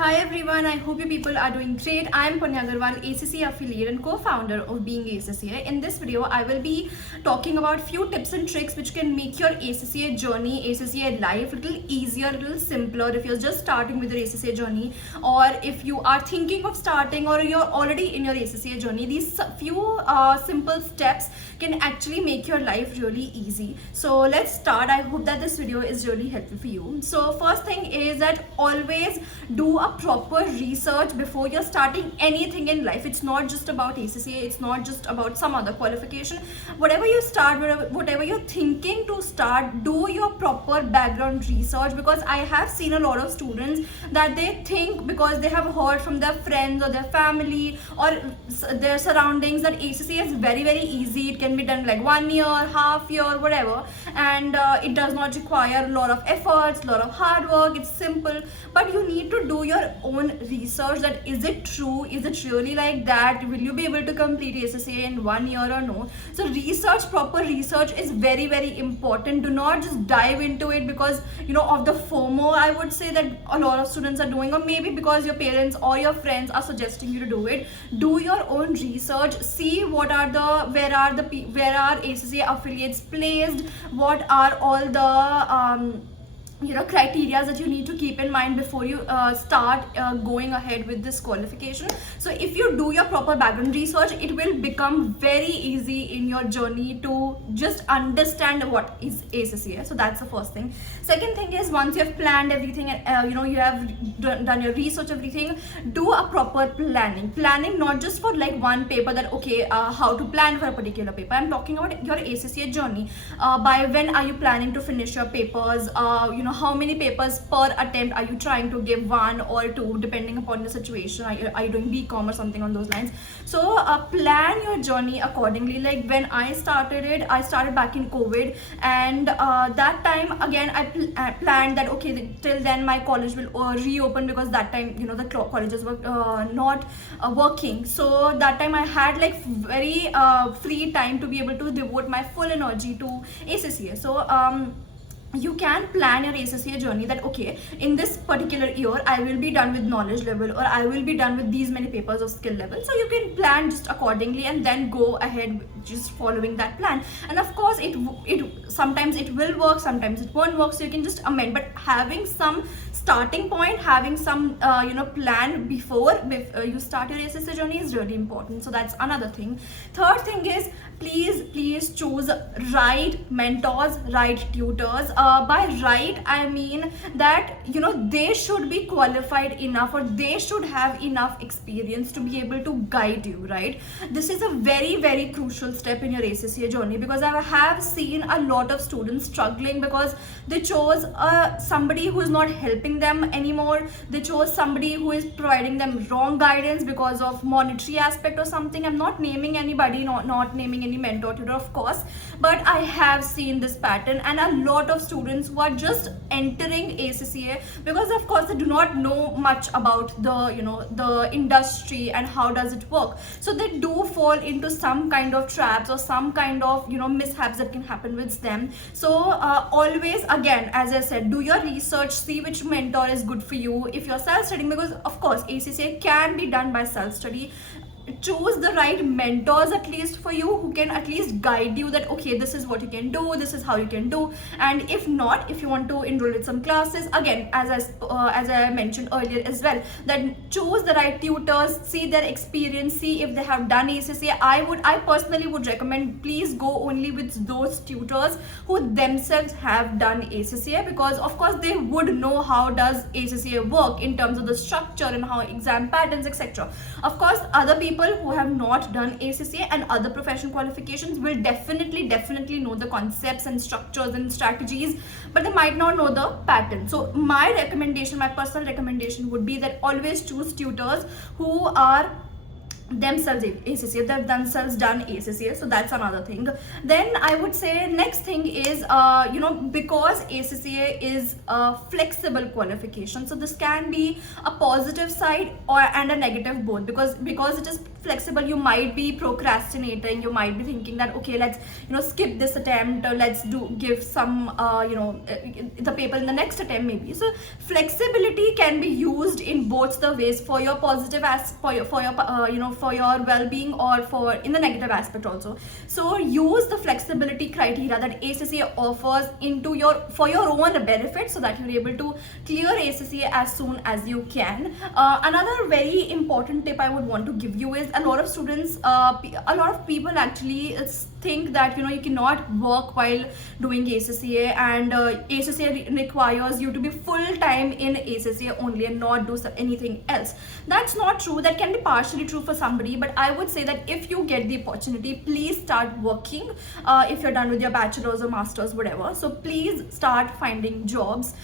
Hi everyone, I hope you people are doing great. I am Punya Agarwal, ACCA affiliate and co-founder of Being ACCA. In this video, I will be talking about few tips and tricks which can make your ACCA journey, ACCA life a little easier, a little simpler if you're just starting with your ACCA journey, or if you are thinking of starting or you're already in your ACCA journey. These few simple steps can actually make your life really easy. So let's start. I hope that this video is really helpful for you. So first thing is that always do a proper research before you're starting anything in life. It's not just about ACCA, it's not just about some other qualification. Whatever you start, whatever you're thinking to start, do your proper background research, because I have seen a lot of students that they think because they have heard from their friends or their family or their surroundings that ACCA is very easy. It can be done like 1 year, half year, whatever, and it does not require a lot of efforts, a lot of hard work. It's simple, but you need to do your own research. That is it true? Is it really like that? Will you be able to complete ACCA in 1 year or no? So proper research is very important. Do not just dive into it because of the FOMO, I would say, that a lot of students are doing, or maybe because your parents or your friends are suggesting you to do it. Do your own research. See where are ACCA affiliates placed, what are all the criteria that you need to keep in mind before you start going ahead with this qualification. So if you do your proper background research, it will become very easy in your journey to just understand what is ACCA. So that's the first thing. Second thing is, once you have planned everything, you have done your research, everything, do a proper planning not just for like one paper, that okay, how to plan for a particular paper. I'm talking about your ACCA journey. By when are you planning to finish your papers? How many papers per attempt are you trying to give, 1 or 2, depending upon the situation. Are you doing BCom or something on those lines? So plan your journey accordingly. Like when I started back in COVID, and that time again I planned that okay, till then my college will reopen, because that time the colleges were not working. So that time I had like very free time to be able to devote my full energy to ACCA. So you can plan your ACCA journey that okay, in this particular year I will be done with knowledge level, or I will be done with these many papers of skill level. So you can plan just accordingly and then go ahead just following that plan. And of course it sometimes it will work, sometimes it won't work, so you can just amend. But having some starting point, having some plan before you start your ACCA journey is really important. So that's another thing. Third thing is, please choose right mentors, right tutors. By right I mean that they should be qualified enough, or they should have enough experience to be able to guide you, right? This is a very crucial step in your ACCA journey, because I have seen a lot of students struggling because they chose somebody who is not helping them anymore. They chose somebody who is providing them wrong guidance because of monetary aspect or something. I'm not naming anybody, not naming any mentor tutor, of course, but I have seen this pattern, and a lot of students who are just entering ACCA because of course they do not know much about the industry and how does it work. So they do fall into some kind of traps or some kind of mishaps that can happen with them. So always, again, as I said, do your research, see which mentor is good for you if you're self-studying, because of course ACCA can be done by self-study. Choose the right mentors at least for you, who can at least guide you that okay, this is what you can do, this is how you can do. And if not, if you want to enroll with some classes, again, as I mentioned earlier as well, that choose the right tutors, see their experience, see if they have done ACCA. I personally would recommend, please go only with those tutors who themselves have done ACCA, because of course they would know how does ACCA work in terms of the structure and how exam patterns, etc. Of course, other people who have not done ACCA and other professional qualifications will definitely know the concepts and structures and strategies, but they might not know the pattern. So my personal recommendation would be that always choose tutors who are themselves ACCA, they've themselves done ACCA. So that's another thing. Then I would say next thing is because ACCA is a flexible qualification, so this can be a positive side and a negative both, because it is flexible. You might be procrastinating, you might be thinking that okay, let's skip this attempt, or let's give some the paper in the next attempt maybe. So flexibility can be used in both the ways, for your positive for your well-being, or for in the negative aspect also. So use the flexibility criteria that ACCA offers into for your own benefit, so that you're able to clear ACCA as soon as you can. Another very important tip I would want to give you is, a lot of students, a lot of people actually think that you cannot work while doing ACCA, and ACCA requires you to be full time in ACCA only and not do anything else. That's not true. That can be partially true for somebody, but I would say that if you get the opportunity, please start working. If you're done with your bachelor's or master's, whatever, so please start finding jobs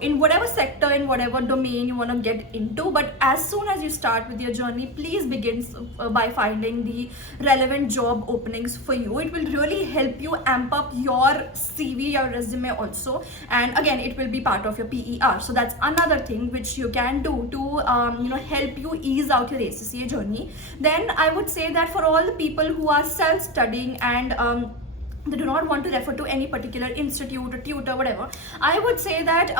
in whatever sector, in whatever domain you want to get into. But as soon as you start with your journey, please begin by finding the relevant job openings for you. It will really help you amp up your CV, your resume also, and again it will be part of your PER. So that's another thing which you can do to help you ease out your ACCA journey. Then I would say that for all the people who are self-studying and they do not want to refer to any particular institute or tutor, whatever, I would say that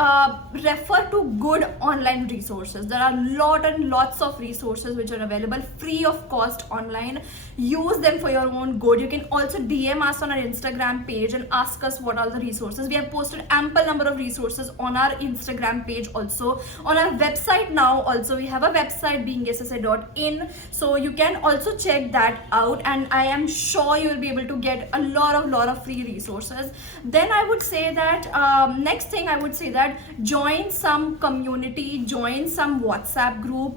refer to good online resources. There are lot and lots of resources which are available free of cost online. Use them for your own good. You can also DM us on our Instagram page and ask us what are the resources. We have posted ample number of resources on our Instagram page, also on our website. Now also we have a website, beingssa.in, so you can also check that out, and I am sure you will be able to get a lot of free resources. Then I would say that next thing I would say that join some community, join some WhatsApp group,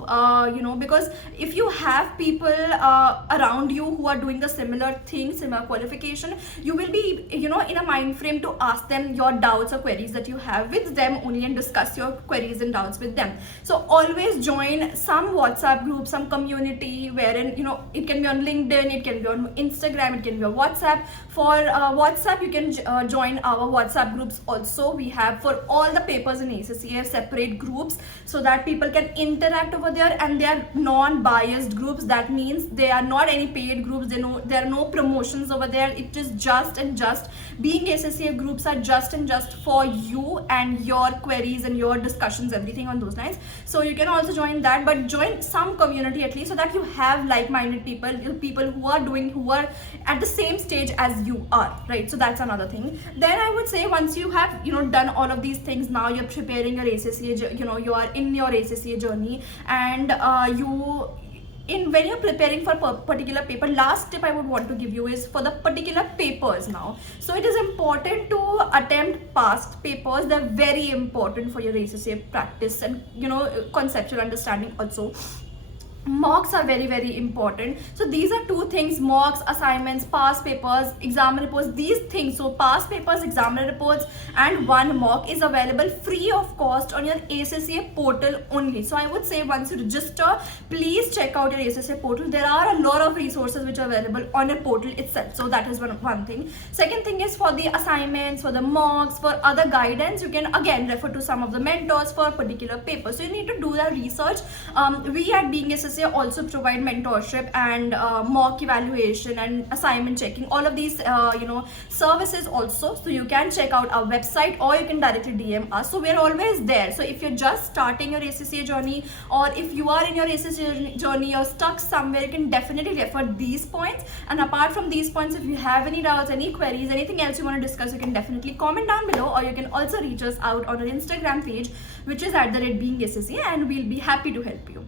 because if you have people around you who are doing the similar thing, similar qualification, you will be in a mind frame to ask them your doubts or queries that you have with them only, and discuss your queries and doubts with them. So always join some WhatsApp group, some community, wherein it can be on LinkedIn, it can be on Instagram, it can be on WhatsApp. For WhatsApp, you can join our WhatsApp groups also. We have for all the papers in ACCA separate groups, so that people can interact over there, and they are non-biased groups. That means they are not any paid groups. There are no promotions over there. It is just and just being ACCA groups are just and just for you and your queries and your discussions, everything on those lines. So you can also join that, but join some community at least, so that you have like-minded people who are at the same stage as you are, right? So that's another thing. Then I would say, once you have done all of these things, now you're preparing your ACCA, you are in your ACCA journey, and when you're preparing for a particular paper, last tip I would want to give you is for the particular papers now. So it is important to attempt past papers. They're very important for your ACCA practice and conceptual understanding also. Mocks are very, very important. So these are two things: mocks, assignments, past papers, exam reports, these things. So past papers, exam reports, and one mock is available free of cost on your ACCA portal only. So I would say, once you register, please check out your ACCA portal. There are a lot of resources which are available on your portal itself. So that is one thing. Second thing is, for the assignments, for the mocks, for other guidance, you can again refer to some of the mentors for particular papers. So you need to do that research. We at Being ACCA also provide mentorship and mock evaluation and assignment checking, all of these services also. So you can check out our website, or you can directly DM us. So we're always there. So if you're just starting your ACCA journey, or if you are in your ACCA journey, you're stuck somewhere, you can definitely refer these points. And apart from these points, if you have any doubts, any queries, anything else you want to discuss, you can definitely comment down below, or you can also reach us out on our Instagram page, which is @beingACCA, and we'll be happy to help you.